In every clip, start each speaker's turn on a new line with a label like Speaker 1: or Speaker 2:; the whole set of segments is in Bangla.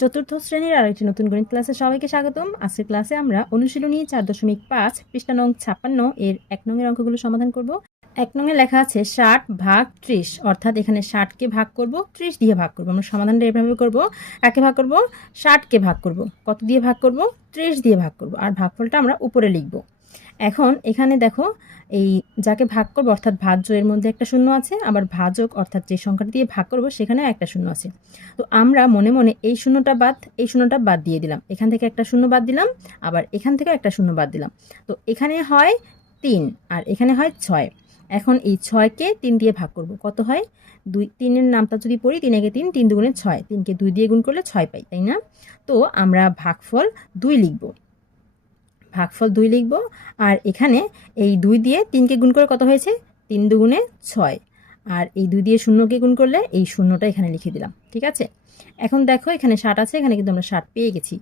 Speaker 1: চতুর্থ শ্রেণির আরেকটি নতুন গণিত ক্লাসে সবাইকে স্বাগতম। আজকের ক্লাসে আমরা অনুশীলনী চার দশমিক পাঁচ, পৃষ্ঠা নং ছাপ্পান্ন এর এক নংয়ের অঙ্কগুলো সমাধান করব। এক নংয়ে লেখা আছে ষাট ভাগ ত্রিশ, অর্থাৎ এখানে ষাটকে ভাগ করব, ত্রিশ দিয়ে ভাগ করব। আমরা সমাধানটা এভাবে করব একে ভাগ করব? ষাটকে ভাগ করব। কত দিয়ে ভাগ করব? ত্রিশ দিয়ে ভাগ করব। আর ভাগফলটা আমরা উপরে লিখব। এখন এখানে দেখো এই যাকে ভাগ করব, অর্থাৎ ভাজ্য এর মধ্যে একটা শূন্য আছে, আবার ভাজক, অর্থাৎ যে সংখ্যাটা দিয়ে ভাগ করব, সেখানেও একটা শূন্য আছে। তো আমরা মনে মনে এই শূন্যটা বাদ, এই শূন্যটা বাদ দিয়ে দিলাম। এখান থেকে একটা শূন্য বাদ দিলাম, আবার এখান থেকে একটা শূন্য বাদ দিলাম। তো এখানে হয় তিন, আর এখানে হয় ছয়। এখন এই ছয়কে তিন দিয়ে ভাগ করব। কত হয়? দুই, তিনের নামটা যদি পড়ি, তিন একে তিন তিন দুগুণে ছয়। তিনকে দুই দিয়ে গুণ করলে ছয় পাই, তাই না? তো আমরা ভাগফল দুই লিখব। ভাগফল দুই লিখব, আর এখানে এই দুই দিয়ে তিনকে গুণ করে কত হয়েছে? তিন দুগুণে ছয়। আর এই দুই দিয়ে শূন্যকে গুণ করলে এই শূন্যটা এখানে লিখে দিলাম, ঠিক আছে? এখন দেখো এখানে ষাট আছে, এখানে কিন্তু আমরা ষাট পেয়ে গেছি।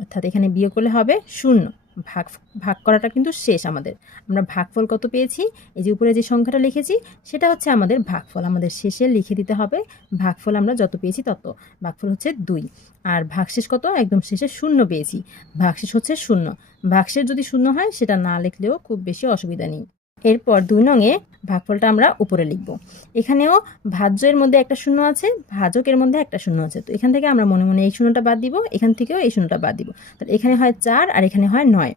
Speaker 1: অর্থাৎ এখানে বিয়োগ করলে হবে শূন্য। ভাগ ভাগ করাটা কিন্তু শেষ আমাদের। আমরা ভাগফল কত পেয়েছি? এই যে উপরে যে সংখ্যাটা লিখেছি, সেটা হচ্ছে আমাদের ভাগফল। আমাদের শেষে লিখে দিতে হবে, ভাগফল আমরা যত পেয়েছি তত। ভাগফল হচ্ছে দুই। আর ভাগশেষ কত? একদম শেষে শূন্য পেয়েছি। ভাগশেষ হচ্ছে শূন্য। ভাগশেষ যদি শূন্য হয়, সেটা না লিখলেও খুব বেশি অসুবিধা নেই। এরপর দুই নঙে ভাগফলটা আমরা উপরে লিখব। এখানেও ভাজ্যের মধ্যে একটা শূন্য আছে, ভাজকের মধ্যে একটা শূন্য আছে। তো এখান থেকে আমরা মনে মনে এই শূন্যটা বাদ দিব, এখান থেকেও এই শূন্যটা বাদ দিব। তাহলে এখানে হয় চার আর এখানে হয় নয়।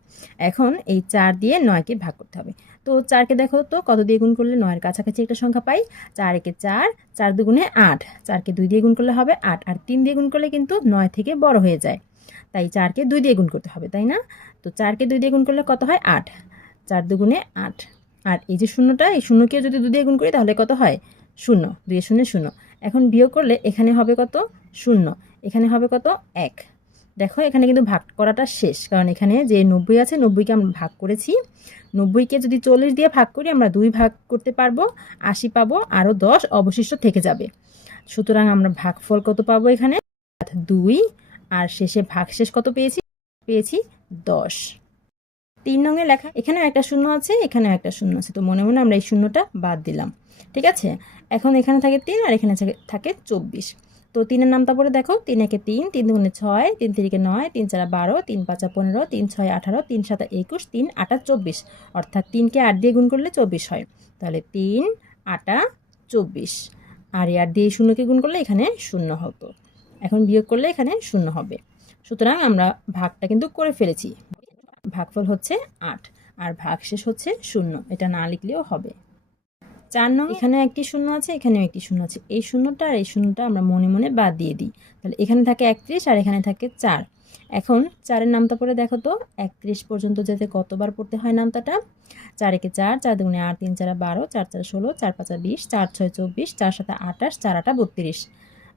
Speaker 1: এখন এই চার দিয়ে নয়কে ভাগ করতে হবে। তো চারকে দেখো তো, কত দিয়ে গুণ করলে নয়ের কাছাকাছি একটা সংখ্যা পাই? চার একে চার চার দুগুণে আট। চারকে দুই দিয়ে গুণ করলে হবে আট, আর তিন দিয়ে গুণ করলে কিন্তু নয় থেকে বড় হয়ে যায়। তাই চারকে দুই দিয়ে গুণ করতে হবে, তাই না? তো চারকে দুই দিয়ে গুণ করলে কত হয়? আট। চার দুগুণে আট। আর এই যে শূন্যটা, এই শূন্যকেও যদি দুই দিয়ে গুণ করি, তাহলে কত হয়? শূন্য, দুই শূন্য শূন্য। এখন বিয়োগ করলে এখানে হবে কত? শূন্য। এখানে হবে কত? এক। দেখো, এখানে কিন্তু ভাগ করাটা শেষ, কারণ এখানে যে নব্বই আছে, নব্বইকে আমরা ভাগ করেছি। নব্বইকে যদি চল্লিশ দিয়ে ভাগ করি, আমরা দুই ভাগ করতে পারব, আশি পাবো আরও দশ অবশিষ্ট থেকে যাবে। সুতরাং আমরা ভাগফল কত পাবো এখানে? দুই। আর শেষে ভাগশেষ কত পেয়েছি? পেয়েছি দশ। তিন রঙে লেখা। এখানেও একটা শূন্য আছে, এখানেও একটা শূন্য আছে। তো মনে মনে আমরা এই শূন্যটা বাদ দিলাম। ঠিক আছে? এখন এখানে থাকে তিন আর এখানে থাকে- চব্বিশ। তো তিনের নামটা পরে দেখো। তিন একে তিন তিন দুগুণে ছয়, তিন তিরিকে নয়, তিন চারা বারো, তিন পাঁচা পনেরো, তিন ছয় আঠারো, তিন সাতা একুশ, তিন আটা চব্বিশ। অর্থাৎ তিনকে আট দিয়ে গুণ করলে চব্বিশ হয়। তাহলে তিন আটা চব্বিশ। আর আট দিয়ে শূন্যকে গুণ করলে এখানে শূন্য হতো। এখন বিয়োগ করলে এখানে শূন্য হবে। সুতরাং আমরা ভাগটা কিন্তু করে ফেলেছি। ভাগফল হচ্ছে আট, আর ভাগশেষ হচ্ছে শূন্য। এটা না লিখলেও হবে। চার নং এখানে একটি শূন্য আছে, এখানেও একটি শূন্য আছে। এই শূন্যটা আর এই শূন্যটা আমরা মনে মনে বাদ দিয়ে দিই। তাহলে এখানে থাকে একত্রিশ আর এখানে থাকে চার। এখন চারের নামতা পরে দেখো তো, একত্রিশ পর্যন্ত যেতে কতবার পড়তে হয় নামতাটা? চার একে চার চার দুগুণে আট, তিন চারা বারো, চার চার ষোলো, চার পাঁচা বিশ, চার ছয় চব্বিশ, চার সাথে আঠাশ, চার আটা বত্রিশ।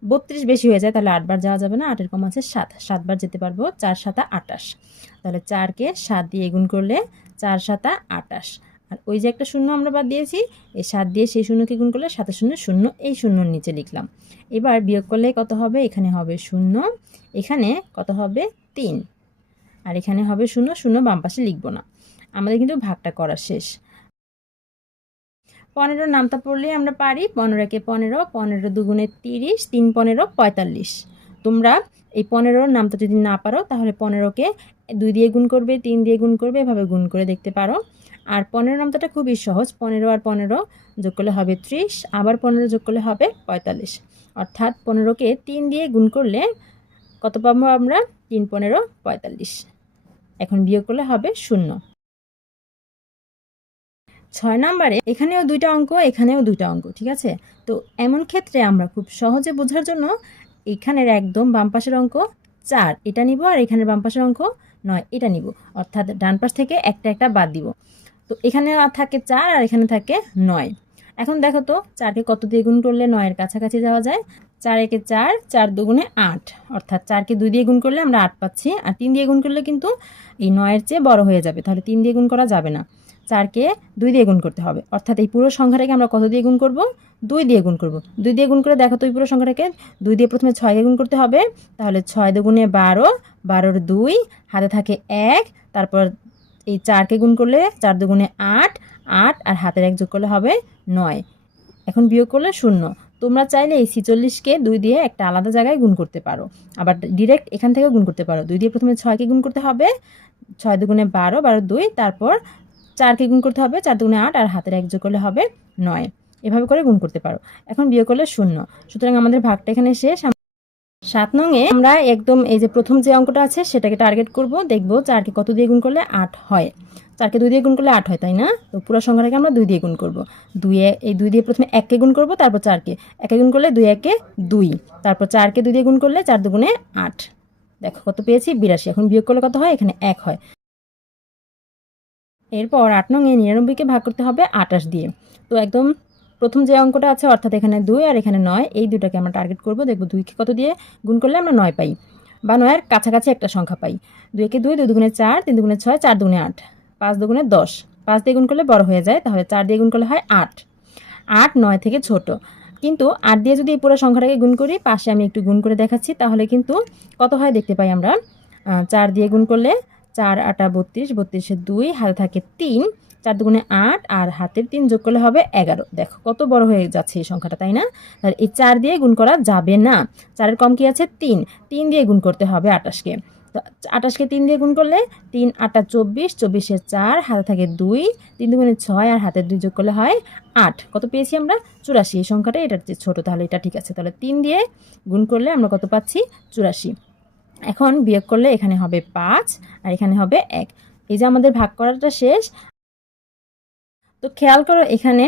Speaker 1: বত্রিশ বেশি হয়ে যায়, তাহলে আটবার যাওয়া যাবে না, আটের কম আছে সাত। সাতবার যেতে পারব, চার সাতা আটাশ তাহলে চারকে সাত দিয়ে গুণ করলে চার সাতা আটাশ। আর ওই যে একটা শূন্য আমরা বাদ দিয়েছি, এই সাত দিয়ে সেই শূন্যকে গুণ করলে সাথে শূন্য শূন্য, এই শূন্যর নিচে লিখলাম। এবার বিয়োগ করলে কত হবে? এখানে হবে শূন্য, এখানে কত হবে? তিন। আর এখানে হবে শূন্য শূন্য বাম পাশে লিখব না। আমাদের কিন্তু ভাগটা করা শেষ। পনেরো নামটা পড়লে আমরা পারি পনেরোকে পনেরো পনেরো দুগুণে তিরিশ, তিন পনেরো পঁয়তাল্লিশ। তোমরা এই পনেরোর নামটা যদি না পারো, তাহলে পনেরোকে দুই দিয়ে গুণ করবে, তিন দিয়ে গুণ করবে, এভাবে গুণ করে দেখতে পারো। আর পনেরো নামতাটা খুবই সহজ, পনেরো আর পনেরো যোগ করলে হবে ত্রিশ, আবার পনেরো যোগ করলে হবে পঁয়তাল্লিশ। অর্থাৎ পনেরোকে তিন দিয়ে গুণ করলে কত পাবো আমরা? তিন, পনেরো, পঁয়তাল্লিশ। এখন বিয়োগ করলে হবে শূন্য। ছয় নম্বরে এখানেও দুইটা অঙ্ক, এখানেও দুইটা অঙ্ক, ঠিক আছে? তো এমন ক্ষেত্রে আমরা খুব সহজে বোঝার জন্য এখানের একদম বাম পাশের অঙ্ক চার, এটা নিব আর এখানের বাম পাশের অঙ্ক নয়, এটা নিব। অর্থাৎ ডান পাশ থেকে একটা একটা বাদ দিব। তো এখানে থাকে চার আর এখানে থাকে নয়। এখন দেখো তো, চারকে কত দিয়ে গুণ করলে নয়ের কাছাকাছি যাওয়া যায়? চার একে চার চার দুগুণে আট। অর্থাৎ চারকে দুই দিয়ে গুণ করলে আমরা আট পাচ্ছি। আর তিন দিয়ে গুণ করলে কিন্তু এই নয়ের চেয়ে বড় হয়ে যাবে। তাহলে তিন দিয়ে গুণ করা যাবে না। চারকে দুই দিয়ে গুণ করতে হবে। অর্থাৎ এই পুরো সংখ্যাটাকে আমরা কত দিয়ে গুণ করব? দুই দিয়ে গুণ করব। দুই দিয়ে গুণ করে দেখো তো এই পুরো সংখ্যাটাকে। দুই দিয়ে প্রথমে ছয়কে গুণ করতে হবে। তাহলে ছয় দুগুণে বারো, বারোর দুই, হাতে থাকে এক, তারপর এই চারকে গুণ করলে চার দুগুণে আট আট আর হাতের এক যোগ করলে হবে নয়। এখন বিয়োগ করলে শূন্য। তোমরা চাইলে এই ছিচল্লিশকে দুই দিয়ে একটা আলাদা জায়গায় গুণ করতে পারো। আবার ডিরেক্ট এখান থেকে গুণ করতে পারো। দুই দিয়ে প্রথমে ছয়কে গুণ করতে হবে। ছয় দুগুণে বারো বারো দুই, তারপর চারকে গুণ করতে হবে, চার দুগুণে আট, আর হাতের এক যোগ করলে হবে নয়। এভাবে করে গুণ করতে পারো। এখন বিয়োগ করলে শূন্য। সুতরাং আমাদের ভাগটা এখানে শেষ। সাত নংয়ে আমরা একদম এই যে প্রথম যে অঙ্কটা আছে, সেটাকে টার্গেট করব। দেখব চারকে কত দিয়ে গুণ করলে আট হয়। চারকে দুই দিয়ে গুণ করলে আট হয়, তাই না? তো পুরো সংখ্যাটাকে আমরা দুই দিয়ে গুণ করব। দুই এই দুই দিয়ে প্রথমে এককে গুণ করব, তারপর চারকে একে গুণ করলে দুই, একে দুই। তারপর চারকে দুই দিয়ে গুণ করলে চার দুগুণে আট। দেখো কত পেয়েছি? বিরাশি। এখন বিয়োগ করলে কত হয়? এখানে এক হয়। এরপর আট নং এ নিরানব্বইকে ভাগ করতে হবে আটাশ দিয়ে। তো একদম প্রথম যে অঙ্কটা আছে, অর্থাৎ এখানে দুই আর এখানে নয়, এই দুটাকে আমরা টার্গেট করব। দেখব দুইকে কত দিয়ে গুণ করলে আমরা নয় পাই। বা নয়ের কাছাকাছি একটা সংখ্যা পাই। দুইকে দুই দুই দুগুণে চার, তিন দুগুণে ছয়, চার দুগুণে আট, পাঁচ দুগুণে দশ। পাঁচ দিয়ে গুণ করলে বড় হয়ে যায়, তাহলে চার দিয়ে গুণ করলে হয় আট। আট নয় থেকে ছোট। কিন্তু আট দিয়ে যদি এই পুরো সংখ্যাটাকে গুণ করি, পাশে আমি একটু গুণ করে দেখাচ্ছি, তাহলে কিন্তু কত হয় দেখতে পাই আমরা? চার দিয়ে গুণ করলে চার, আটা বত্রিশ, বত্রিশে দুই, হাতে থাকে তিন, চার দুগুণে আট, আর হাতের তিন যোগ করলে হবে এগারো। দেখো কত বড় হয়ে যাচ্ছে এই সংখ্যাটা, তাই না? তাহলে এই চার দিয়ে গুণ করা যাবে না। চারের কম কি আছে? তিন। তিন দিয়ে গুণ করতে হবে আটাশকে। আটাশকে তিন দিয়ে গুণ করলে তিন, আটা চব্বিশ, চব্বিশে চার, হাতে থাকে দুই, তিন দুগুণে ছয়, আর হাতের দুই যোগ করলে হয় আট। কত পেয়েছি আমরা? চুরাশি। এই সংখ্যাটা এটার যে ছোটো, তাহলে এটা ঠিক আছে। তাহলে তিন দিয়ে গুণ করলে আমরা কত পাচ্ছি? চুরাশি। এখন বিয়োগ করলে এখানে হবে পাঁচ, আর এখানে হবে এক। এই যে আমাদের ভাগ করাটা শেষ। তো খেয়াল করো, এখানে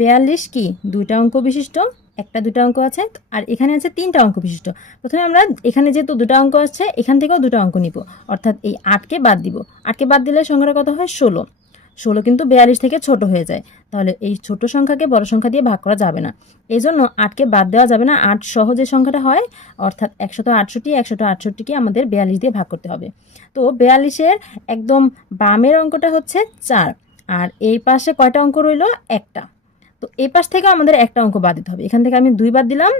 Speaker 1: বেয়াল্লিশ কি? দুইটা অঙ্ক বিশিষ্ট, একটা দুটা অঙ্ক আছে, আর এখানে আছে তিনটা অঙ্ক বিশিষ্ট। প্রথমে আমরা এখানে যেহেতু দুটা অঙ্ক আছে এখান থেকেও দুটা অঙ্ক নিব। অর্থাৎ এই আটকে বাদ দিব। আটকে বাদ দিলে সংখ্যাটা কত হয়? ষোলো। ষোলো কিন্তু বেয়াল্লিশ থেকে ছোট হয়ে যায়। তাহলে এই ছোট সংখ্যাকে বড় সংখ্যা দিয়ে ভাগ করা যাবে না। এই জন্য আটকে বাদ দেওয়া যাবে না। আট সহ যে সংখ্যাটা হয়, অর্থাৎ একশত আটষট্টি, একশত আটষট্টিকে আমাদের বেয়াল্লিশ দিয়ে ভাগ করতে হবে। তো বেয়াল্লিশের একদম বামের অঙ্কটা হচ্ছে চার, আর এই পাশে কয়টা অঙ্ক রইল? একটা। তো এই পাশ থেকেও আমাদের একটা অঙ্ক বাদ দিতে হবে। এখান থেকে আমি দুই বাদ দিলাম,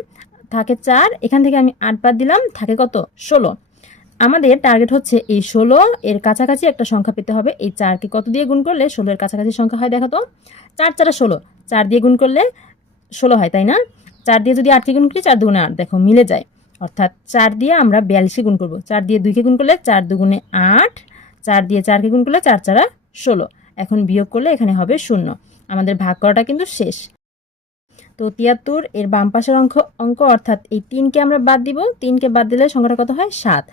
Speaker 1: থাকে চার। এখান থেকে আমি আট বাদ দিলাম, থাকে কত? ষোলো। আমাদের টার্গেট হচ্ছে এই ষোলো, এর কাছাকাছি একটা সংখ্যা পেতে হবে। এই চারকে কত দিয়ে গুণ করলে ষোলো এর কাছাকাছি সংখ্যা হয় দেখো তো? চার চারা ষোলো, চার দিয়ে গুণ করলে ষোলো হয়, তাই না? চার দিয়ে যদি আটকে গুণ করি, চার দুগুণে আট, দেখো, মিলে যায়। অর্থাৎ চার দিয়ে আমরা বিয়াল্লিশে গুণ করব। চার দিয়ে দুইকে গুণ করলে চার দুগুণে আট, চার দিয়ে চারকে গুণ করলে চার চারা ষোলো। এখন বিয়োগ করলে এখানে হবে শূন্য। আমাদের ভাগ করাটা কিন্তু শেষ। তো তিয়াত্তর, এর বাম পাশের অঙ্ক অঙ্ক, অর্থাৎ এই তিনকে আমরা বাদ দিব। তিনকে বাদ দিলে সংখ্যাটা কত হয়? সাত।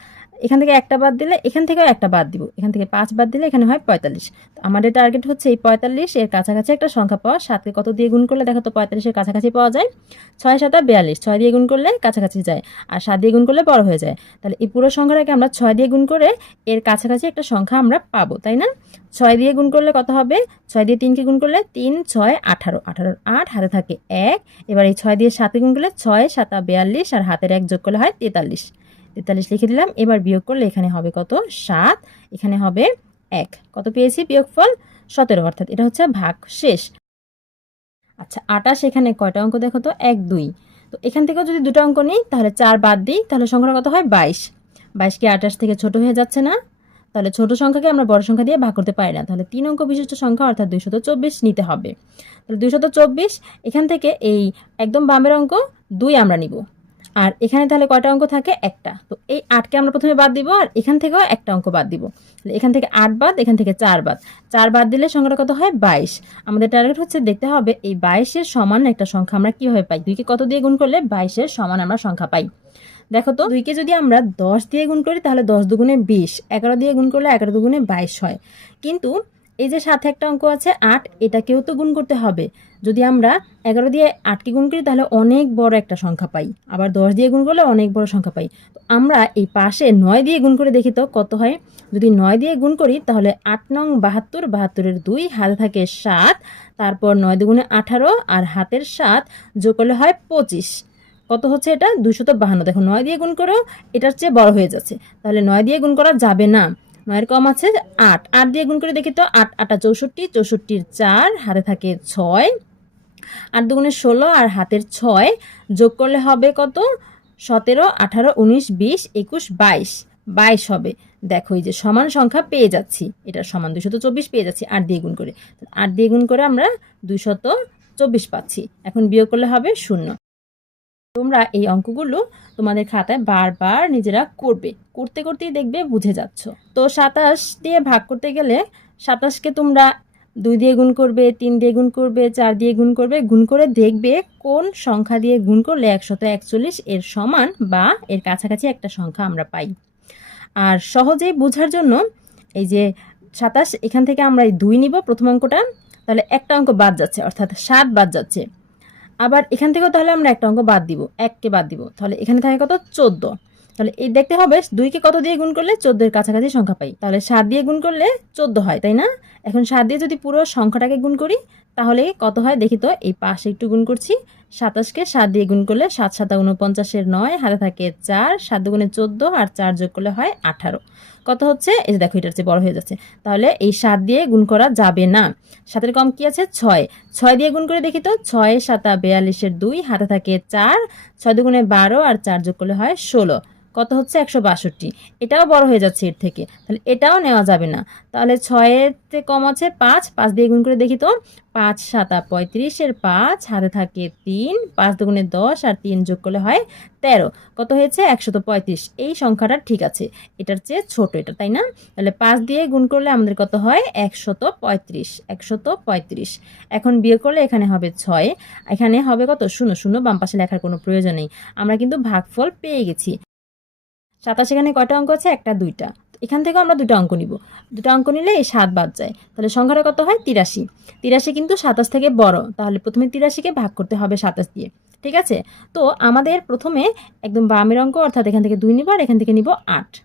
Speaker 1: এখান থেকে একটা বাদ দিলে, এখান থেকেও একটা বাদ দিব। এখান থেকে পাঁচ বাদ দিলে এখানে হয় পঁয়তাল্লিশ। তো আমাদের টার্গেট হচ্ছে এই পঁয়তাল্লিশ, এর কাছাকাছি একটা সংখ্যা পাওয়া। সাতকে কত দিয়ে গুণ করলে দেখো তো পঁয়তাল্লিশের কাছাকাছি পাওয়া যায়? ছয়, সাতা বিয়াল্লিশ। ছয় দিয়ে গুণ করলে কাছাকাছি যায়, আর সাত দিয়ে গুণ করলে বড় হয়ে যায়। তাহলে এই পুরো সংখ্যাটাকে আমরা ছয় দিয়ে গুণ করে এর কাছাকাছি একটা সংখ্যা আমরা পাবো, তাই না? ছয় দিয়ে গুণ করলে কত হবে? ছয় দিয়ে তিনকে গুণ করলে তিন, ছয়, আঠারো। আঠারোর আট, হাতে থাকে এক। এবার এই ছয় দিয়ে সাতে গুণ করলে ছয়, সাতা বিয়াল্লিশ, আর হাতের এক যোগ করলে হয় তেতাল্লিশ। তেতাল্লিশ লিখে দিলাম। এবার বিয়োগ করলে এখানে হবে কত? সাত। এখানে হবে এক। কত পেয়েছি? বিয়োগফল সতেরো, অর্থাৎ এটা হচ্ছে ভাগ শেষ। আচ্ছা আটাশ এখানে কয়টা অঙ্ক দেখো তো? এক, দুই। তো এখান থেকেও যদি দুটো অঙ্ক নিই, তাহলে চার বাদ দিই, তাহলে সংখ্যাটা কত হয়? বাইশ। বাইশ কি আটাশ থেকে ছোট হয়ে যাচ্ছে না? তাহলে ছোট সংখ্যাকে আমরা বড় সংখ্যা দিয়ে ভাগ করতে পারি না। তাহলে তিন অঙ্ক বিশিষ্ট সংখ্যা, অর্থাৎ দুইশত চব্বিশ নিতে হবে। তাহলে দুইশত চব্বিশ, এখান থেকে এই একদম বামের অঙ্ক দুই আমরা নিব। আর এখানে তাহলে কয়টা অঙ্ক থাকে? একটা। তো এই আটকে আমরা প্রথমে বাদ দিব আর এখান থেকেও একটা অঙ্ক বাদ দিব। এখান থেকে আট বাদ, এখান থেকে চার বাদ। চার বাদ দিলে সংখ্যাটা কত হয়? বাইশ। আমাদের টার্গেট হচ্ছে দেখতে হবে এই বাইশের সমান একটা সংখ্যা আমরা কীভাবে পাই? দুইকে কত দিয়ে গুণ করলে বাইশের সমান আমরা সংখ্যা পাই? দেখো তো, দুইকে যদি আমরা দশ দিয়ে গুণ করি তাহলে দশ দুগুণে বিশ। এগারো দিয়ে গুণ করলে এগারো দুগুণে বাইশ হয়। কিন্তু এই যে সাথে একটা অঙ্ক আছে আট, এটাকেও তো গুণ করতে হবে। যদি আমরা এগারো দিয়ে আটকে গুণ করি, তাহলে অনেক বড় একটা সংখ্যা পাই। আবার দশ দিয়ে গুণ করলে অনেক বড় সংখ্যা পাই। তো আমরা এই পাশে নয় দিয়ে গুণ করে দেখি তো কত হয়। যদি নয় দিয়ে গুণ করি, তাহলে আট নং বাহাত্তর, বাহাত্তরের দুই, হাতে থাকে সাত, তারপর নয় দুগুণে আঠারো, আর হাতের সাত যোগ করলে হয় পঁচিশ। কত হচ্ছে এটা? দুশত বাহান্ন। দেখো, নয় দিয়ে গুণ করেও এটার চেয়ে বড় হয়ে যাচ্ছে। তাহলে নয় দিয়ে গুণ করা যাবে না। নয়ের কম আছে আট। আট দিয়ে গুণ করে দেখি তো আট, আটা চৌষট্টি, চৌষট্টির চার, হাতে থাকে ছয় আট দুগুণে ষোলো আর হাতের ছয় যোগ করলে হবে কত? সতেরো, আঠারো, উনিশ, বিশ, একুশ, বাইশ। বাইশ হবে। দেখো, এই যে সমান সংখ্যা পেয়ে যাচ্ছি। এটা সমান দুশত চব্বিশ পেয়ে যাচ্ছি, আট দিয়ে গুণ করে। আট দিয়ে গুণ করে আমরা দুশত চব্বিশ পাচ্ছি। এখন বিয়োগ করলে হবে শূন্য। তোমরা এই অঙ্কগুলো তোমাদের খাতায় বারবার নিজেরা করবে। করতে করতেই দেখবে, বুঝে যাচ্ছ। তো সাতাশ দিয়ে ভাগ করতে গেলে সাতাশকে তোমরা দুই দিয়ে গুণ করবে, তিন দিয়ে গুণ করবে, চার দিয়ে গুণ করবে, গুণ করে দেখবে কোন সংখ্যা দিয়ে গুণ করলে একশত একচল্লিশ এর সমান বা এর কাছাকাছি একটা সংখ্যা আমরা পাই। আর সহজেই বোঝার জন্য এই যে সাতাশ, এখান থেকে আমরা এই দুই নিব প্রথম অঙ্কটা, তাহলে একটা অঙ্ক বাদ যাচ্ছে, অর্থাৎ সাত বাদ যাচ্ছে। আবার এখান থেকেও তাহলে আমরা একটা অঙ্ক বাদ দিব, এককে বাদ দিব, তাহলে এখানে থাকে কত? চোদ্দ। তাহলে এই দেখতে হবে দুইকে কত দিয়ে গুণ করলে চোদ্দের কাছাকাছি সংখ্যা পাই। তাহলে সাত দিয়ে গুণ করলে চোদ্দ হয়, তাই না? এখন সাত দিয়ে যদি পুরো সংখ্যাটাকে গুণ করি তাহলে কত হয়? দেখি তো, এই পাশে একটু গুণ করছি। সাতাশকে সাত দিয়ে গুণ করলে সাত, সাতা উনপঞ্চাশের নয়, হাতে থাকে চার, সাত দুগুণে চোদ্দ, আর চার যোগ করলে হয় আঠারো। কত হচ্ছে? এই যে দেখো এটার চেয়ে বড় হয়ে যাচ্ছে। তাহলে এই সাত দিয়ে গুণ করা যাবে না। সাতের কম কি আছে? ছয়। ছয় দিয়ে গুণ করে দেখি তো, ছয় সাতা বেয়াল্লিশের দুই, হাতে থাকে চার, ছয় দুগুণে বারো, আর চার যোগ করলে হয় ষোলো। কত হচ্ছে? একশো বাষট্টি। এটাও বড় হয়ে যাচ্ছে এর থেকে। তাহলে এটাও নেওয়া যাবে না। তাহলে ছয়েতে কম আছে পাঁচ। পাঁচ দিয়ে গুণ করে দেখি তো। পাঁচ সাতা পঁয়ত্রিশের পাঁচ, হাতে থাকে তিন। পাঁচ দুগুণে দশ আর তিন যোগ করলে হয় তেরো। কত হয়েছে? একশত পঁয়ত্রিশ। এই সংখ্যাটা ঠিক আছে। এটার চেয়ে ছোট এটা, তাই না? তাহলে পাঁচ দিয়ে গুণ করলে আমাদের কত হয়? একশত পঁয়ত্রিশ। একশত পঁয়ত্রিশ। এখন বিয়ে করলে এখানে হবে ছয়। এখানে হবে কত? শূন্য। শূন্য বাম পাশে লেখার কোনো প্রয়োজন নেই। আমরা কিন্তু ভাগফল পেয়ে গেছি। সাতাশ এখানে কয়টা অঙ্ক আছে? একটা, দুইটা। এখান থেকে আমরা দুটো অঙ্ক নিব। দুটো অঙ্ক নিলে এই সাত বাদ যায়। তাহলে সংখ্যাটা কত হয়? তিরাশি। তিরাশি কিন্তু সাতাশ থেকে বড়। তাহলে প্রথমে তিরাশিকে ভাগ করতে হবে সাতাশ দিয়ে। ঠিক আছে? তো আমাদের প্রথমে একদম বামের অঙ্ক, অর্থাৎ এখান থেকে দুই নিব আর এখান থেকে নিব আট।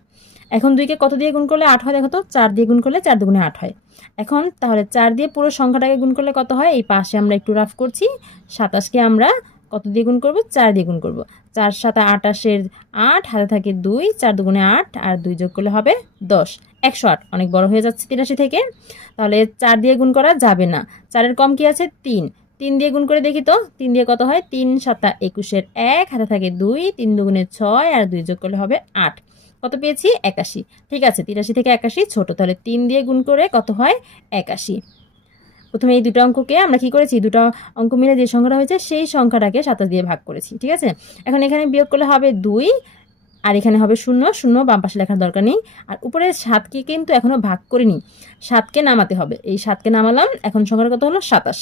Speaker 1: এখন দুইকে কত দিয়ে গুণ করলে আট হয়? দেখো তো, চার দিয়ে গুণ করলে চার দুগুণে আট হয়। এখন তাহলে চার দিয়ে পুরো সংখ্যাটাকে গুণ করলে কত হয়? এই পাশে আমরা একটু রাফ করছি। সাতাশকে আমরা কত দিয়ে গুণ করব? চার দিয়ে গুণ করব। চার সাথে আটাশের আট, হাতে থাকে দুই, চার দুগুণে আট, আর দুই যোগ করলে হবে দশ। একশো আট। অনেক বড় হয়ে যাচ্ছে তিরাশি থেকে। তাহলে চার দিয়ে গুণ করা যাবে না। চারের কম কি আছে? তিন। তিন দিয়ে গুণ করে দেখি তো। তিন দিয়ে কত হয়? তিন সাতা একুশের এক, হাতে থাকে দুই, তিন দুগুণে ছয়, আর দুই যোগ করলে হবে আট। কত পেয়েছি? একাশি। ঠিক আছে, তিরাশি থেকে একাশি ছোট। তাহলে তিন দিয়ে গুণ করে কত হয়? একাশি। প্রথমে এই দুটো অঙ্ককে আমরা কি করেছি? দুটো অঙ্ক মিলে যে সংখ্যাটা হয়েছে, সেই সংখ্যাটাকে সাতাশ দিয়ে ভাগ করেছি, ঠিক আছে? এখন এখানে বিয়োগ করলে হবে দুই, আর এখানে হবে শূন্য শূন্য বাম পাশে লেখার দরকার নেই। আর উপরে সাতকে কিন্তু এখনও ভাগ করিনি। সাতকে নামাতে হবে। এই সাতকে নামালাম, এখন সংখ্যাটা কত হলো? সাতাশ।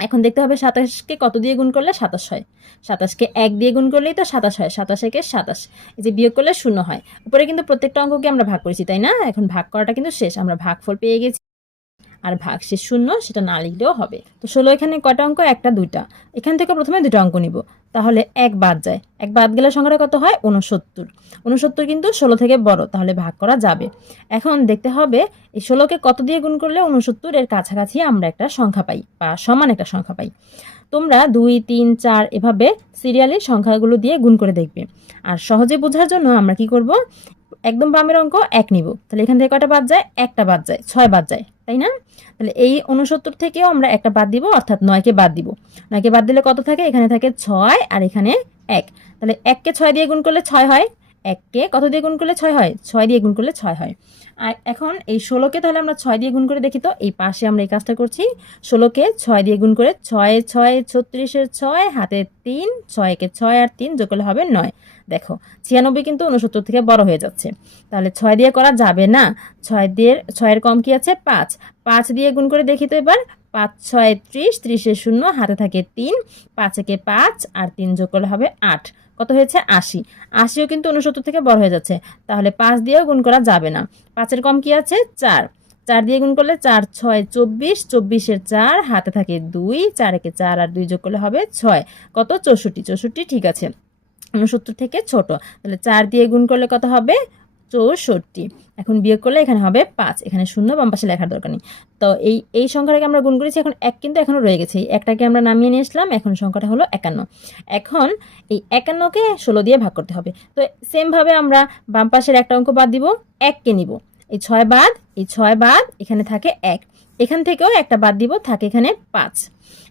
Speaker 1: এখন দেখতে হবে সাতাশকে কত দিয়ে গুণ করলে? সাতাশ হয়। সাতাশকে এক দিয়ে গুণ করলেই তো সাতাশ হয়। সাতাশ একে সাতাশ। এই যে বিয়োগ করলে শূন্য হয়। উপরে কিন্তু প্রত্যেকটা অঙ্ককে আমরা ভাগ করেছি, তাই না? এখন ভাগ করাটা কিন্তু শেষ। আমরা ভাগ ভাগফল পেয়ে গেছি। আর ভাগ শেষ শূন্য সেটা না লিখলেও হবে। তো ষোলো এখানে কয়টা অঙ্ক? একটা, দুইটা। এখান থেকে প্রথমে দুটো অঙ্ক নিব। তাহলে এক বাদ যায়। এক বাদ গেলে সংখ্যাটা কত হয়? উনসত্তর উনসত্তর কিন্তু ষোলো থেকে বড়, তাহলে ভাগ করা যাবে। এখন দেখতে হবে, এই ষোলোকে কত দিয়ে গুণ করলে উনসত্তর এর কাছাকাছি আমরা একটা সংখ্যা পাই, বা সমান একটা সংখ্যা পাই। তোমরা দুই, তিন, চার এভাবে সিরিয়ালি সংখ্যাগুলো দিয়ে গুণ করে দেখবে। আর সহজে বোঝার জন্য আমরা কি করব? একদম বামের অঙ্ক এক নিব। তাহলে এখান থেকে কয়টা বাদ যায়? একটা বাদ যায়, ছয় বাদ যায়। তাই না? তাহলে এই উনসত্তর থেকেও আমরা একটা বাদ দিব, অর্থাৎ নয়কে বাদ দিব। নয়কে বাদ দিলে কত থাকে? এখানে থাকে ছয় আর এখানে এক। তাহলে এককে ছয় দিয়ে গুণ করলে ছয় হয়? এককে কত দিয়ে গুণ করলে ছয় হয়? ছয় দিয়ে গুণ করলে ছয় হয়। আর এখন এই ষোলোকে তাহলে আমরা ছয় দিয়ে গুণ করে দেখি তো। এই পাশে আমরা এই কাজটা করছি। ষোলোকে ছয় দিয়ে গুণ করে ছয় ছয়, ছত্রিশের ছয়, হাতে তিন, ছয়কে ছয় আর তিন যোগ করলে হবে নয়। দেখো, ছিয়ানব্বই কিন্তু উনসত্তর থেকে বড় হয়ে যাচ্ছে। তাহলে ছয় দিয়ে করা যাবে না। ছয় দিয়ে, ছয়ের কম কি আছে? পাঁচ। পাঁচ দিয়ে গুণ করে দেখি তো এবার। পাঁচ, ছয়, ত্রিশ, ত্রিশের শূন্য, হাতে থাকে তিন। পাঁচ একে পাঁচ আর তিন যোগ করলে হবে আট। কত হয়েছে? আশি। আশিও কিন্তু উনসত্তর থেকে বড় হয়ে যাচ্ছে। তাহলে পাঁচ দিয়েও গুণ করা যাবে না। পাঁচের কম কি আছে? চার। চার দিয়ে গুণ করলে চার, ছয়, চব্বিশ। চব্বিশের চার হাতে থাকে দুই। চার একে চার আর দুই যোগ করলে হবে ছয়। কত? চৌষট্টি। চৌষট্টি ঠিক আছে। উনসত্তর থেকে ছোট। তাহলে চার দিয়ে গুণ করলে কত হবে? চৌষট্টি এখন বিয়োগ করলে এখানে হবে পাঁচ। এখানে শূন্য, বাম পাশে লেখার দরকার নেই। তো এই এই সংখ্যাটাকে আমরা গুণ করেছি, এখন এক কিন্তু এখনও রয়ে গেছে। এই একটাকে আমরা নামিয়ে নিয়ে আসলাম, এখন সংখ্যাটা হলো একান্ন। এখন এই একান্নকে ষোলো দিয়ে ভাগ করতে হবে। তো সেমভাবে আমরা বাম পাশের একটা অঙ্ক বাদ দিব, এককে নিব। এই ছয় বাদ, এই ছয় বাদ, এখানে থাকে এক। এখান থেকেও একটা বাদ দিব, থাকে এখানে পাঁচ।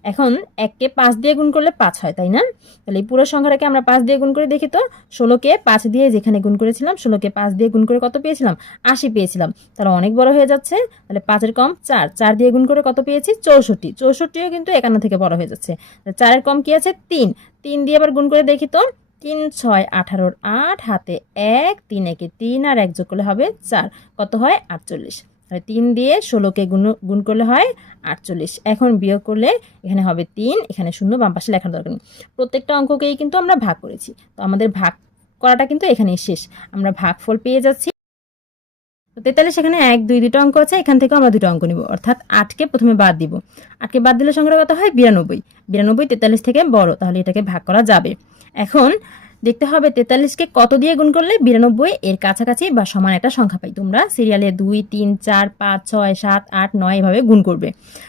Speaker 1: এখন এককে পাঁচ দিয়ে গুণ করলে পাঁচ হয়, তাই না? তাহলে এই পুরো সংখ্যাটাকে আমরা পাঁচ দিয়ে গুণ করে, দেখি তো। ষোলোকে পাঁচ দিয়ে যেখানে গুণ করেছিলাম, ষোলোকে পাঁচ দিয়ে গুণ করে কত পেয়েছিলাম? আশি পেয়েছিলাম। তাহলে অনেক বড় হয়ে যাচ্ছে। তাহলে পাঁচের কম চার। চার দিয়ে গুণ করে কত পেয়েছি? চৌষট্টি। চৌষট্টিও কিন্তু একান্ন থেকে বড় হয়ে যাচ্ছে। চারের কম কি আছে? তিন। তিন দিয়ে আবার গুণ করে দেখি তো। তিন, ছয়, আঠারোর আট, হাতে এক, তিন একে তিন, আর এক যোগ করলে হবে চার। কত হয়? আটচল্লিশ। তাহলে তিন দিয়ে ষোলোকে গুণ গুণ করলে হয় আটচল্লিশ। এখন বিয়োগ করলে এখানে হবে তিন, এখানে শূন্য, বাম পাশে লেখার দরকার নেই। প্রত্যেকটা অঙ্ককেই কিন্তু আমরা ভাগ করেছি। তো আমাদের ভাগ করাটা কিন্তু এখানেই শেষ। আমরা ভাগফল পেয়ে যাচ্ছি। তো তেতাল্লিশ এখানে এক, দুই দুটো অঙ্ক আছে, এখান থেকে আমরা দুটো অঙ্ক নিব। অর্থাৎ আটকে প্রথমে বাদ দিব। আটকে বাদ দিলে সংখ্যাটা কত হয়? বিরানব্বই। বিরানব্বই তেতাল্লিশ থেকে বড়, তাহলে এটাকে ভাগ করা যাবে। এখন দেখতে হবে তেতাল্লিশকে কত দিয়ে গুণ করলে বিরানব্বই? এর কাছাকাছি বা সমান একটা সংখ্যা পাই। তোমরা সিরিয়ালে দুই, তিন, চার, পাঁচ, ছয়, সাত, আট, নয় এভাবে গুণ করবে।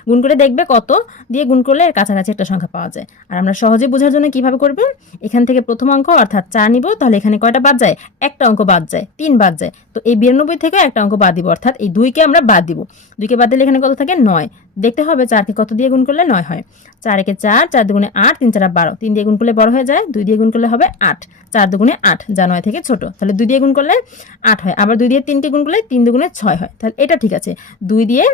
Speaker 1: গুণ করে দেখবে কত দিয়ে গুণ করলে এর কাছাকাছি একটা সংখ্যা পাওয়া যায়। আর আমরা সহজে বোঝার জন্য কীভাবে করব? এখান থেকে প্রথম অঙ্ক, অর্থাৎ চার নিব, তাহলে এখানে কয়টা বাদ যায়? একটা অঙ্ক বাদ যায়, তিন বাদ যায়। তো এই বিরানব্বই থেকে একটা অঙ্ক বাদ দিব, অর্থাৎ এই দুইকে আমরা বাদ দিব। দুইকে বাদ দিলে এখানে কত থাকে? নয়। দেখতে হবে চারকে কত দিয়ে গুণ করলে নয় হয়। চার একে চার চার দুগুণে আট, তিন চার বারো। তিন দিয়ে গুণ করলে বড় হয়ে যায়, দুই দিয়ে গুণ করলে হবে আট। চার দুগুণে আট যা নয় থেকে ছোট। তাহলে দুই দিয়ে গুণ করলে আট হয়। আবার দুই দিয়ে তিনকে গুণ করলে তিন দুগুণে ছয় হয়। তাহলে এটা ঠিক আছে। দুই দিয়ে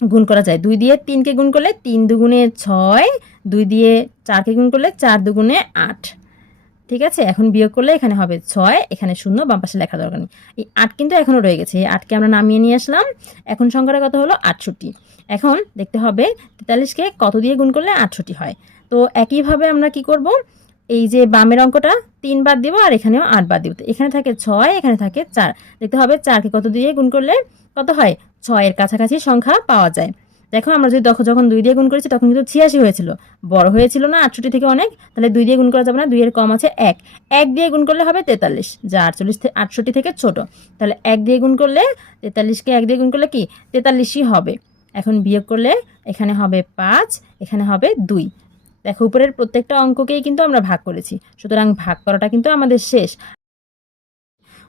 Speaker 1: গুণ করা যায়। দুই দিয়ে তিনকে গুণ করলে তিন দুগুণে ছয়, দুই দিয়ে চারকে গুণ করলে চার দুগুণে আট। ঠিক আছে? এখন বিয়োগ করলে এখানে হবে ছয়, এখানে শূন্য, বাম পাশে লেখা দরকার নেই। এই আট কিন্তু এখনও রয়ে গেছে। এই আটকে আমরা নামিয়ে নিয়ে আসলাম। এখন সংখ্যাটা কত হলো? আটষট্টি। এখন দেখতে হবে তেতাল্লিশকে কত দিয়ে গুণ করলে আটষট্টি হয়? তো একইভাবে আমরা কি করব? এই যে বামের অঙ্কটা, তিন বাদ দিব আর এখানেও আট বাদ দিব। তো এখানে থাকে ছয়, এখানে থাকে চার। দেখতে হবে চারকে কত দিয়ে গুণ করলে কত হয়? ছয়ের কাছাকাছি সংখ্যা পাওয়া যায়। দেখো, আমরা যদি যখন দুই দিয়ে গুণ করেছি, তখন কিন্তু ছিয়াশি হয়েছিল। বড় হয়েছিল না আটষট্টি থেকে অনেক, তাহলে দুই দিয়ে গুণ করা যাবে না, দুইয়ের কম আছে এক। এক দিয়ে গুণ করলে হবে তেতাল্লিশ, যা আটচল্লিশ আটষট্টি থেকে ছোট। তাহলে এক দিয়ে গুণ করলে তেতাল্লিশকে এক দিয়ে গুণ করলে কি? তেতাল্লিশই হবে। এখন বিয়োগ করলে এখানে হবে পাঁচ, এখানে হবে দুই। দেখো, উপরের প্রত্যেকটা অঙ্ককেই কিন্তু আমরা ভাগ করেছি। সুতরাং ভাগ করাটা কিন্তু আমাদের শেষ।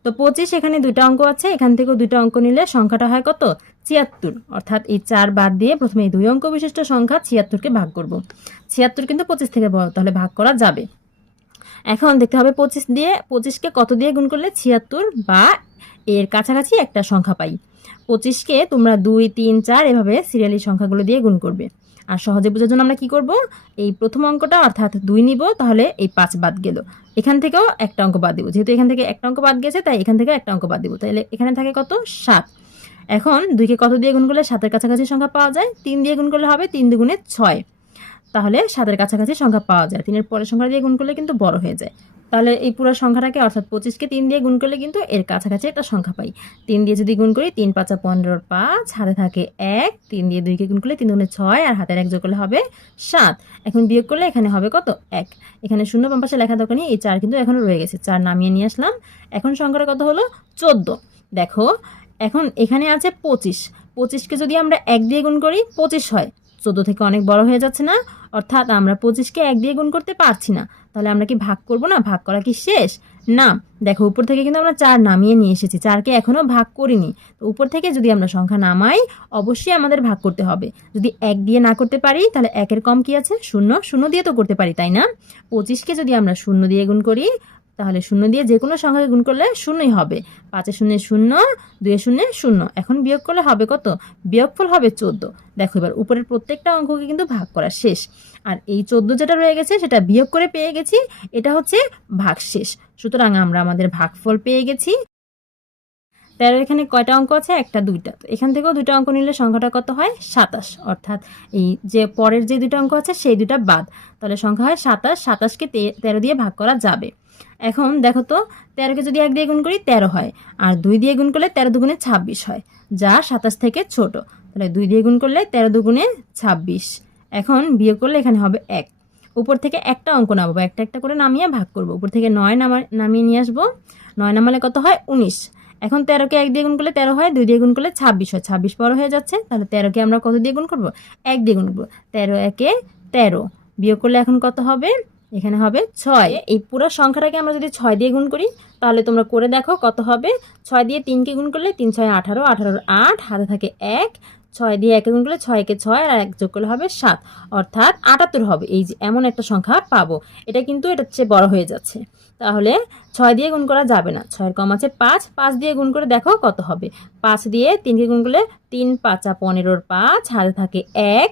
Speaker 1: তো পঁচিশ, এখানে দুইটা অঙ্ক আছে, এখান থেকেও দুইটা অঙ্ক নিলে সংখ্যাটা হয় কত? ছিয়াত্তর। অর্থাৎ এই চার বাদ দিয়ে প্রথমে এই দুই অঙ্ক বিশিষ্ট সংখ্যা ছিয়াত্তরকে ভাগ করব। ছিয়াত্তর কিন্তু পঁচিশ থেকে বড়, তাহলে ভাগ করা যাবে। এখন দেখতে হবে পঁচিশ দিয়ে পঁচিশকে কত দিয়ে গুণ করলে ছিয়াত্তর বা এর কাছাকাছি একটা সংখ্যা পাই। পঁচিশকে তোমরা দুই, তিন, চার এভাবে সিরিয়ালি সংখ্যাগুলো দিয়ে গুণ করবে। আর সহজে বোঝার জন্য আমরা কি করব? এই প্রথম অঙ্কটা অর্থাৎ দুই নিব, তাহলে এই পাঁচ বাদ গেল। এখান থেকেও একটা অঙ্ক বাদ দিব। যেহেতু এখান থেকে একটা অঙ্ক বাদ গেছে, তাই এখান থেকে একটা অঙ্ক বাদ দিব। তাহলে এখানে থাকে কত? সাত। এখন দুইকে কত দিয়ে গুণ করলে সাতের কাছাকাছি সংখ্যা পাওয়া যায়? তিন দিয়ে গুণ করলে হবে তিন দুগুণে ছয়। তাহলে সাতের কাছাকাছি সংখ্যা পাওয়া যায়। তিনের পরের সংখ্যা দিয়ে গুণ করলে কিন্তু বড় হয়ে যায়। তাহলে এই পুরো সংখ্যাটাকে অর্থাৎ পঁচিশকে তিন দিয়ে গুণ করলে কিন্তু এর কাছাকাছি একটা সংখ্যা পাই। তিন দিয়ে যদি গুণ করি, তিন পাঁচা পনেরোর পাঁচ, হাতে থাকে এক। তিন দিয়ে দুইকে গুণ করলে তিন দুগুণে ছয়, আর হাতের এক যোগ করলে হবে সাত। এখন বিয়োগ করলে এখানে হবে কত? এক। এখানে শূন্য বাম পাশে লেখা দরকার নেই, এই চার কিন্তু এখনও রয়ে গেছে। চার নামিয়ে নিয়ে আসলাম। এখন সংখ্যাটা কত হলো? চোদ্দ। দেখো এখন এখানে আছে পঁচিশ। পঁচিশকে যদি আমরা এক দিয়ে গুণ করি, পঁচিশ হয়। চোদ্দ থেকে অনেক বড় হয়ে যাচ্ছে না? অর্থাৎ আমরা পঁচিশকে এক দিয়ে গুণ করতে পারছি না। তাহলে আমরা কি ভাগ করব না? ভাগ করা কি শেষ? না। দেখো, উপর থেকে কিন্তু আমরা চার নামিয়ে নিয়ে এসেছি। চারকে এখনও ভাগ করিনি। তো উপর থেকে যদি আমরা সংখ্যা নামাই, অবশ্যই আমাদের ভাগ করতে হবে। যদি এক দিয়ে না করতে পারি, তাহলে একের কম কি আছে? শূন্য। শূন্য দিয়ে তো করতে পারি, তাই না? পঁচিশকে যদি আমরা শূন্য দিয়ে গুণ করি তাহলে শূন্য দিয়ে যে কোনো সংখ্যাকে গুণ করলে শূন্যই হবে। পাঁচে শূন্য শূন্য, দুয়ে শূন্য শূন্য। এখন বিয়োগ করলে হবে কত? বিয়োগফল হবে চোদ্দ। দেখো এবার উপরের প্রত্যেকটা অঙ্ককে কিন্তু ভাগ করা শেষ। আর এই চোদ্দ যেটা রয়ে গেছে, সেটা বিয়োগ করে পেয়ে গেছি, এটা হচ্ছে ভাগ শেষ সুতরাং আমরা আমাদের ভাগফল পেয়ে গেছি। তেরো এখানে কয়টা অঙ্ক আছে? একটা, দুইটা। তো এখান থেকেও দুইটা অঙ্ক নিলে সংখ্যাটা কত হয়? সাতাশ। অর্থাৎ এই যে পরের যে দুটো অঙ্ক আছে, সেই দুটা বাদ। তাহলে সংখ্যা হয় সাতাশ। সাতাশকে তেরো দিয়ে ভাগ করা যাবে। এখন দেখো তো, তেরোকে যদি এক দিয়ে গুণ করি, তেরো হয়। আর দুই দিয়ে গুণ করলে তেরো দুগুণে ছাব্বিশ হয়, যা সাতাশ থেকে ছোট। তাহলে দুই দিয়ে গুণ করলে তেরো দুগুণে ছাব্বিশ। এখন বিয়োগ করলে এখানে হবে এক। উপর থেকে একটা অঙ্ক নামাবো, একটা একটা করে নামিয়ে ভাগ করব। উপর থেকে নয় নামা নামিয়ে নিয়ে আসব। নয় নামালে কত হয়? উনিশ। এখন তেরোকে এক দিয়ে গুণ করলে তেরো হয়, দুই দিয়ে গুণ করলে ছাব্বিশ হয়। ছাব্বিশ বড় হয়ে যাচ্ছে, তাহলে তেরোকে আমরা কত দিয়ে গুণ করব? এক দিয়ে গুণ করব। তেরো একে তেরো। বিয়োগ করলে এখন কত হবে? এখানে হবে ছয়। এই পুরো সংখ্যাটাকে আমরা যদি ছয় দিয়ে গুণ করি তাহলে তোমরা করে দেখো কত হবে। ছয় দিয়ে তিনকে গুণ করলে তিন ছয় আঠারো আঠারোর আট হাতে থাকে এক। ছয় দিয়ে একে গুণ করলে ছয় একে ছয় আর এক যোগ করলে হবে সাত। অর্থাৎ আটাত্তর হবে। এই যে এমন একটা সংখ্যা পাবো। এটা কিন্তু এটার চেয়ে বড় হয়ে যাচ্ছে। তাহলে ছয় দিয়ে গুণ করা যাবে না। ছয়ের কম আছে পাঁচ। পাঁচ দিয়ে গুণ করে দেখো কত হবে। পাঁচ দিয়ে তিনকে গুণ করলে তিন পাঁচা পনেরোর পাঁচ হাতে থাকে এক।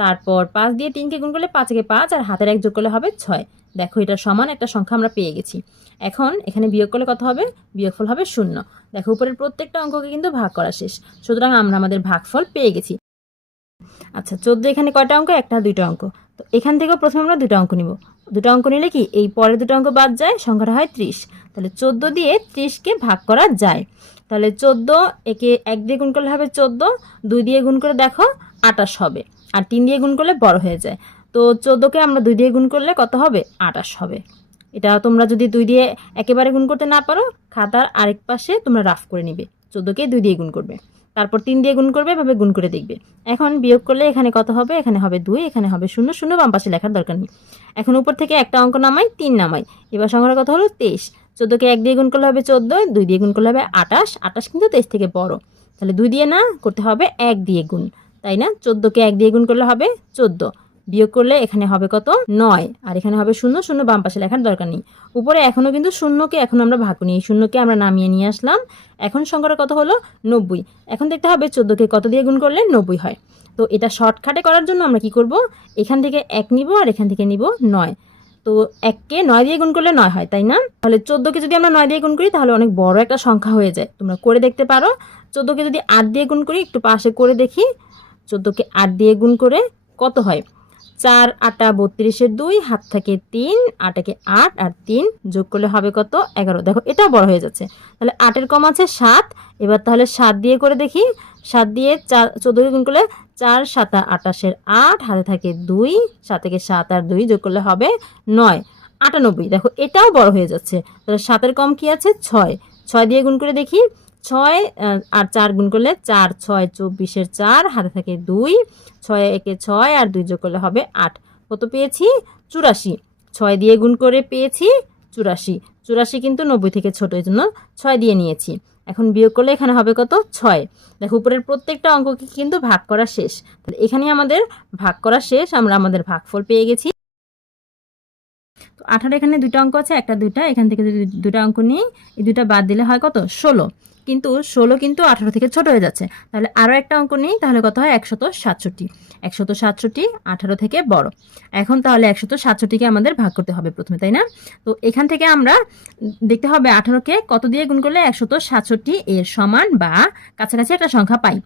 Speaker 1: তারপর পাঁচ দিয়ে তিনকে গুণ করলে পাঁচকে পাঁচ আর হাতের এক যোগ করলে হবে ছয়। দেখো এটা সমান একটা সংখ্যা আমরা পেয়ে গেছি। এখন এখানে বিয়োগ করলে কত হবে? বিয়োগফল হবে শূন্য। দেখো, উপরের প্রত্যেকটা অঙ্ককে কিন্তু ভাগ করা শেষ। সুতরাং আমরা আমাদের ভাগফল পেয়ে গেছি। আচ্ছা চোদ্দ এখানে কয়টা অঙ্ক? একটা, দুইটা অঙ্ক। তো এখান থেকেও প্রথমে আমরা দুটো অঙ্ক নিব। দুটো অঙ্ক নিলে কি? এই পরের দুটো অঙ্ক বাদ যায়, সংখ্যাটা হয় ত্রিশ। তাহলে চোদ্দ দিয়ে ত্রিশকে ভাগ করা যায়। তাহলে চোদ্দ একে এক দিয়ে গুণ করলে হবে চোদ্দ। দুই দিয়ে গুণ করে দেখো আটাশ হবে। আর তিন দিয়ে গুণ করলে বড় হয়ে যায়। তো চোদ্দোকে আমরা দুই দিয়ে গুণ করলে কত হবে? আটাশ হবে। এটা তোমরা যদি দুই দিয়ে একেবারে গুণ করতে না পারো, খাতার আরেক পাশে তোমরা রাফ করে নিবে। চোদ্দোকে দুই দিয়ে গুণ করবে। তারপর তিন দিয়ে গুণ করবে, এভাবে গুণ করে দেখবে। এখন বিয়োগ করলে এখানে কত হবে? এখানে হবে দুই, এখানে হবে শূন্য শূন্য বাম পাশে লেখার দরকার নেই। এখন উপর থেকে একটা অঙ্ক নামাই, তিন নামাই। এবার সংখ্যার কথা হলো? তেইশ। চোদ্দোকে এক দিয়ে গুণ করলে হবে চোদ্দ, দুই দিয়ে গুণ করলে হবে আটাশ আটাশ কিন্তু তেইশ থেকে বড়। তাহলে দুই দিয়ে না, করতে হবে এক দিয়ে গুণ। তাই না? চোদ্দোকে এক দিয়ে গুণ করলে হবে চোদ্দ। বিয়োগ করলে এখানে হবে কত? নয়। আর এখানে হবে শূন্য শূন্য বাম পাশে লেখার দরকার নেই। উপরে এখনও কিন্তু শূন্যকে এখন আমরা ভাগ এই শূন্যকে আমরা নামিয়ে নিয়ে আসলাম। এখন সংখ্যাটা কত হলো? নব্বই। এখন দেখতে হবে চোদ্দোকে কত দিয়ে গুণ করলে নব্বই হয়। তো এটা শর্টকাটে করার জন্য আমরা কি করব? এখান থেকে এক নিব আর এখান থেকে নিব নয়। তো এককে নয় দিয়ে গুণ করলে নয় হয়, তাই না? তাহলে চোদ্দোকে যদি আমরা নয় দিয়ে গুণ করি, তাহলে অনেক বড় একটা সংখ্যা হয়ে যায়। তোমরা করে দেখতে পারো। চোদ্দোকে যদি আট দিয়ে গুণ করি, একটু পাশে করে দেখি। চোদ্দোকে আট দিয়ে গুণ করে কত হয়? চার, আটা বত্রিশের দুই, হাত থাকে তিন, আটাকে আট আর তিন যোগ করলে হবে কত? এগারো। দেখো, এটাও বড় হয়ে যাচ্ছে। তাহলে আটের কম আছে সাত। এবার তাহলে সাত দিয়ে করে দেখি। সাত দিয়ে চার চোদ্দ গুণ করলে চার, সাতা আটাশের আট, হাতে থাকে দুই, সাত থেকে সাত আর দুই যোগ করলে হবে নয়। আটানব্বই। দেখো, এটাও বড় হয়ে যাচ্ছে। তাহলে সাতের কম কি আছে? ছয়। ছয় দিয়ে গুণ করে দেখি। ছয় আর চার গুণ করলে চার, ছয়, চব্বিশের চার, হাতে থাকে দুই, ছয়, একে ছয়, আর দুই যোগ করলে হবে আট। কত পেয়েছি? চুরাশি। ছয় দিয়ে গুণ করে পেয়েছি চুরাশি। চুরাশি কিন্তু নব্বই থেকে ছোট, এই জন্য ছয় দিয়ে নিয়েছি। এখন বিয়োগ করলে এখানে হবে কত? ছয়। দেখো, উপরের প্রত্যেকটা অঙ্ককে কিন্তু ভাগ করা শেষ। তাহলে এখানে আমাদের ভাগ করা শেষ, আমরা আমাদের ভাগফল পেয়ে গেছি। আঠারো এখানে দুটো অঙ্ক আছে, একটা দুটা এখান থেকে যদি দুটো অঙ্ক নিই, এই দুটা বাদ দিলে হয় কত? ষোলো। কিন্তু ষোলো কিন্তু আঠারো থেকে ছোট হয়ে যাচ্ছে। তাহলে আরও একটা অঙ্ক নিই, তাহলে কত হয়? একশত সাতষট্টি। একশত সাতষট্টি, আঠারো থেকে বড়। এখন তাহলে একশত সাতষট্টিকে আমাদের ভাগ করতে হবে প্রথমে, তাই না? তো এখান থেকে আমরা দেখতে হবে আঠারোকে কত দিয়ে গুণ করলে একশত সাতষট্টি এর সমান বা কাছাকাছি একটা সংখ্যা পাই।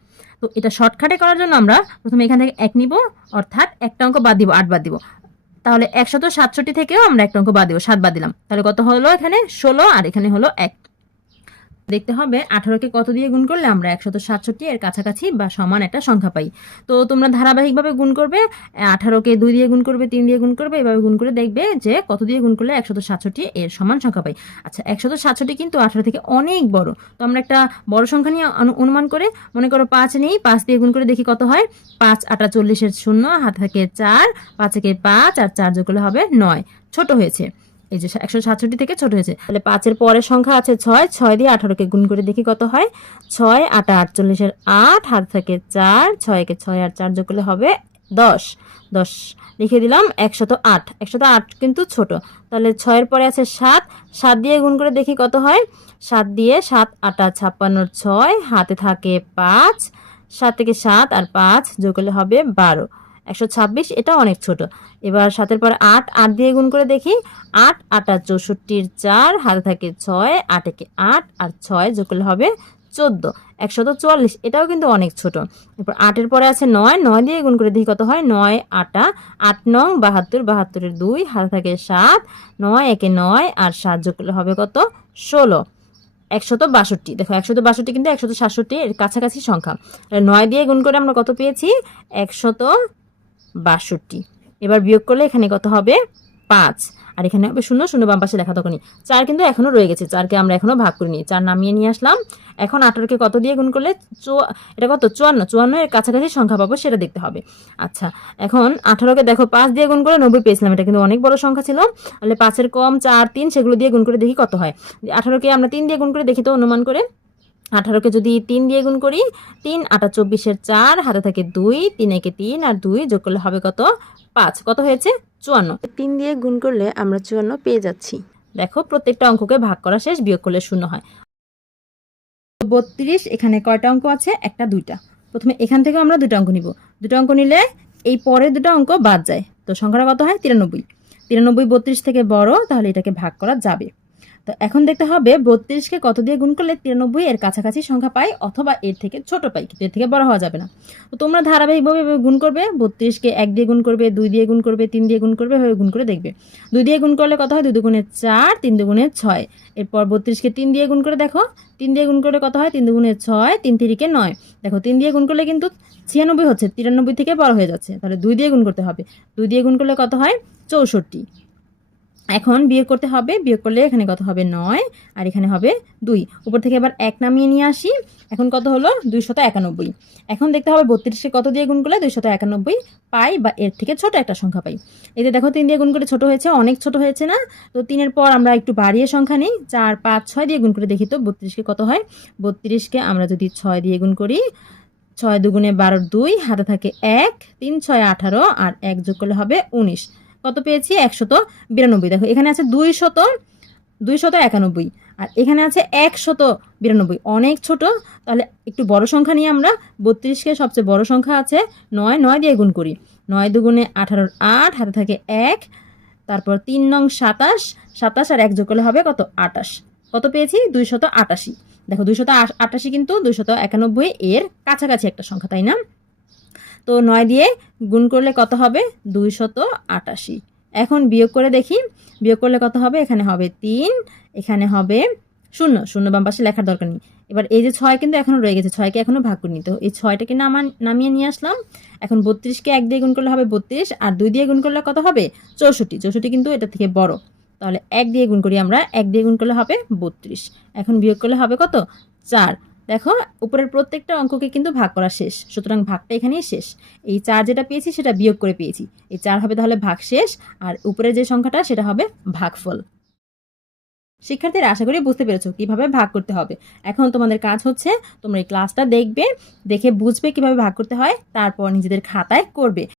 Speaker 1: তো এটা শর্টকাটে করার জন্য আমরা প্রথমে এখান থেকে এক নিব, অর্থাৎ একটা অঙ্ক বাদ দিব, আট বাদ দিব। তাহলে একশত সাতষট্টি থেকেও আমরা একটা অঙ্ক বাদ দিব, সাত বাদ দিলাম। তাহলে কত হলো এখানে? ষোলো, আর এখানে হলো এক। দেখতে হবে আঠারোকে কত দিয়ে গুণ করলে আমরা একশত সাতষট্টি এর কাছাকাছি বা সমান একটা সংখ্যা পাই। তো তোমরা ধারাবাহিকভাবে গুণ করবে আঠারোকে দুই দিয়ে গুণ করবে, তিন দিয়ে গুণ করবে, এভাবে গুণ করে দেখবে যে কত দিয়ে গুণ করলে একশত সাতষট্টি এর সমান সংখ্যা পাই। আচ্ছা একশত সাতষট্টি কিন্তু আঠারো থেকে অনেক বড়। তো আমরা একটা বড় সংখ্যা নিয়ে অনু- অনুমান করে মনে করো পাঁচ নেই, পাঁচ দিয়ে গুণ করে দেখি কত হয়। পাঁচ আটা চল্লিশের শূন্য, হাত থেকে চার, পাঁচ থেকে পাঁচ, আর চার যোগ করলে হবে নয়। ছোট হয়েছে। এই যে একশো সাতষট্টি থেকে ছোট হয়েছে। তাহলে পাঁচের পরের সংখ্যা আছে ছয় ছয় দিয়ে আঠারোকে গুণ করে দেখি কত হয়। ছয়, আটা আটচল্লিশের আট, হাত থেকে চার, ছয়কে ছয় আর চার যোগ করলে হবে দশ। দশ, লিখে দিলাম একশত আট। একশত আট কিন্তু ছোট। তাহলে ছয়ের পরে আছে সাত। সাত দিয়ে গুণ করে দেখি কত হয়। সাত দিয়ে সাত, আটা ছাপ্পান্নর ছয়, হাতে থাকে পাঁচ। সাত থেকে সাত আর পাঁচ যোগ করলে হবে বারো। একশো ছাব্বিশ, এটা অনেক ছোট। এবার সাতের পর আট আট দিয়ে গুণ করে দেখি, আট, আটা চৌষট্টির চার, হাতে থাকে ছয়, আট একে আট, আর ছয় যোগ করলে হবে চোদ্দ। একশত চুয়াল্লিশ, এটাও কিন্তু অনেক ছোট। এরপর আটের পরে আছে নয় নয় দিয়ে গুণ করে দেখি কত হয়, নয়, আটা, আট নং, বাহাত্তর, বাহাত্তরের দুই, হাতে থাকে সাত, নয় একে নয়, আর সাত যোগ করলে হবে কত, ষোলো। একশত বাষট্টি, দেখো একশত বাষট্টি কিন্তু একশত সাতষট্টি, এর কাছাকাছি সংখ্যা। নয় দিয়ে গুণ করে আমরা কত পেয়েছি, একশত বাষট্টি। এবার বিয়োগ করলে এখানে কত হবে? পাঁচ। আর এখানে হবে শূন্য শূন্য বাম পাশে লেখা তখনই চার কিন্তু এখনও রয়ে গেছে, চারকে আমরা এখনও ভাগ করিনি। চার নামিয়ে নিয়ে আসলাম। এখন আঠারোকে কত দিয়ে গুণ করলে? এটা কত? চুয়ান্ন। চুয়ান্ন এর কাছাকাছি সংখ্যা পাবো, সেটা দেখতে হবে। আচ্ছা এখন আঠারোকে দেখো, পাঁচ দিয়ে গুণ করে নব্বই পেয়েছিলাম। এটা কিন্তু অনেক বড় সংখ্যা ছিল। তাহলে পাঁচের কম, চার, তিন, সেগুলো দিয়ে গুণ করে দেখি কত হয়। আঠারোকে আমরা তিন দিয়ে গুণ করে দেখি তো, অনুমান করে। আঠারোকে যদি তিন দিয়ে গুণ করি তিন আটা চব্বিশের চার হাতে থাকে দুই তিন একে তিন আর দুই যোগ করলে হবে কত? পাঁচ। কত হয়েছে? চুয়ান্ন।
Speaker 2: তিন দিয়ে গুণ করলে আমরা চুয়ান্ন পেয়ে যাচ্ছি।
Speaker 1: দেখো প্রত্যেকটা অঙ্ককে ভাগ করা শেষ বিয়োগ করলে শূন্য হয়। বত্রিশ এখানে কয়টা অঙ্ক আছে? একটা দুইটা। প্রথমে এখান থেকে আমরা দুটো অঙ্ক নিব। দুটো অঙ্ক নিলে এই পরের দুটো অঙ্ক বাদ যায়। তো সংখ্যাটা কত হয়? তিরানব্বই। তিরানব্বই বত্রিশ থেকে বড় তাহলে এটাকে ভাগ করা যাবে। তো এখন দেখতে হবে বত্রিশকে কত দিয়ে গুণ করলে তিরানব্বই এর কাছাকাছি সংখ্যা পাই অথবা এর থেকে ছোট পাই কিন্তু এর থেকে বড় হওয়া যাবে না তো তোমরা ধারাবাহিকভাবে গুণ করবে বত্রিশকে এক দিয়ে গুণ করবে দুই দিয়ে গুণ করবে তিন দিয়ে গুণ করবে এভাবে গুণ করে দেখবে দুই দিয়ে গুণ করলে কত হয় দুই দুগুণে চার তিন দুগুণে ছয় এরপর বত্রিশকে তিন দিয়ে গুণ করে দেখো তিন দিয়ে গুণ করলে কত হয় তিন দুগুণে ছয় তিন তিরিকে নয় দেখো তিন দিয়ে গুণ করলে কিন্তু ছিয়ানব্বই হচ্ছে তিরানব্বই থেকে বড় হয়ে যাচ্ছে তাহলে দুই দিয়ে গুণ করতে হবে দুই দিয়ে গুণ করলে কত হয় চৌষট্টি এখন বিয়োগ করতে হবে, বিয়োগ করলে এখানে কত হবে নয়, আর এখানে হবে দুই। উপর থেকে এবার এক নামিয়ে নিয়ে আসি। এখন কত হলো? দুইশত একানব্বই। এখন দেখতে হবে বত্রিশকে কত দিয়ে গুণ করলে দুইশত একানব্বই পাই বা এর থেকে ছোট একটা সংখ্যা পাই। এতে দেখো, তিন দিয়ে গুণ করে ছোট হয়েছে, অনেক ছোট হয়েছে না? তো তিনের পর আমরা একটু বাড়িয়ে সংখ্যা নিই। চার, পাঁচ, ছয় দিয়ে গুণ করে দেখি তো বত্রিশকে কত হয়? বত্রিশকে আমরা যদি ছয় দিয়ে গুণ করি, ছয় দুগুণে বারোর দুই, হাতে থাকে এক, তিন, ছয় আঠারো, আর এক যোগ করলে হবে উনিশ। কত পেয়েছি? একশত বিরানব্বই। দেখো, এখানে আছে দুই শত দুই শত একানব্বই। আর এখানে আছে একশত বিরানব্বই। অনেক ছোট। তাহলে একটু বড় সংখ্যা নিয়ে আমরা বত্রিশকে সবচেয়ে বড় সংখ্যা আছে নয় নয় দিয়ে গুণ করি। নয় দুগুণে আঠারোর আট, হাতে থাকে এক। তারপর তিন নং সাতাশ। সাতাশ আর এক যোগ করলে হবে কত? আটাশ। কত পেয়েছি? দুইশত আটাশি। দেখো, দুইশত আটাশি কিন্তু দুইশত একানব্বই এর কাছাকাছি একটা সংখ্যা, তাই না? তো নয় দিয়ে গুণ করলে কত হবে? দুইশত আটাশি। এখন বিয়োগ করে দেখি, বিয়োগ করলে কত হবে? এখানে হবে তিন, এখানে হবে শূন্য। শূন্য বাম পাশে লেখার দরকার নেই। এবার এই যে ছয় কিন্তু এখনও রয়ে গেছে, ছয়কে এখনও ভাগ করে নিতে এই ছয়টাকে নামা, নামিয়ে নিয়ে আসলাম। এখন বত্রিশকে এক দিয়ে গুণ করলে হবে বত্রিশ, আর দুই দিয়ে গুণ করলে কত হবে? চৌষট্টি। চৌষট্টি কিন্তু এটা থেকে বড়। তাহলে এক দিয়ে গুণ করি আমরা, এক দিয়ে গুণ করলে হবে বত্রিশ। এখন বিয়োগ করলে হবে কত? চার। দেখো, উপরের প্রত্যেকটা অঙ্ককে কিন্তু ভাগ করা শেষ। সুতরাং ভাগটা এখানেই শেষ। এই চার যেটা পেয়েছি, সেটা বিয়োগ করে পেয়েছি। এই চার হবে তাহলে ভাগ শেষ, আর উপরের যে সংখ্যাটা, সেটা হবে ভাগফল। শিক্ষার্থীরা, আশা করি বুঝতে পেরেছ কীভাবে ভাগ করতে হবে। এখন তোমাদের কাজ হচ্ছে, তোমরা এই ক্লাসটা দেখবে, দেখে বুঝবে কীভাবে ভাগ করতে হয়, তারপর নিজেদের খাতায় করবে।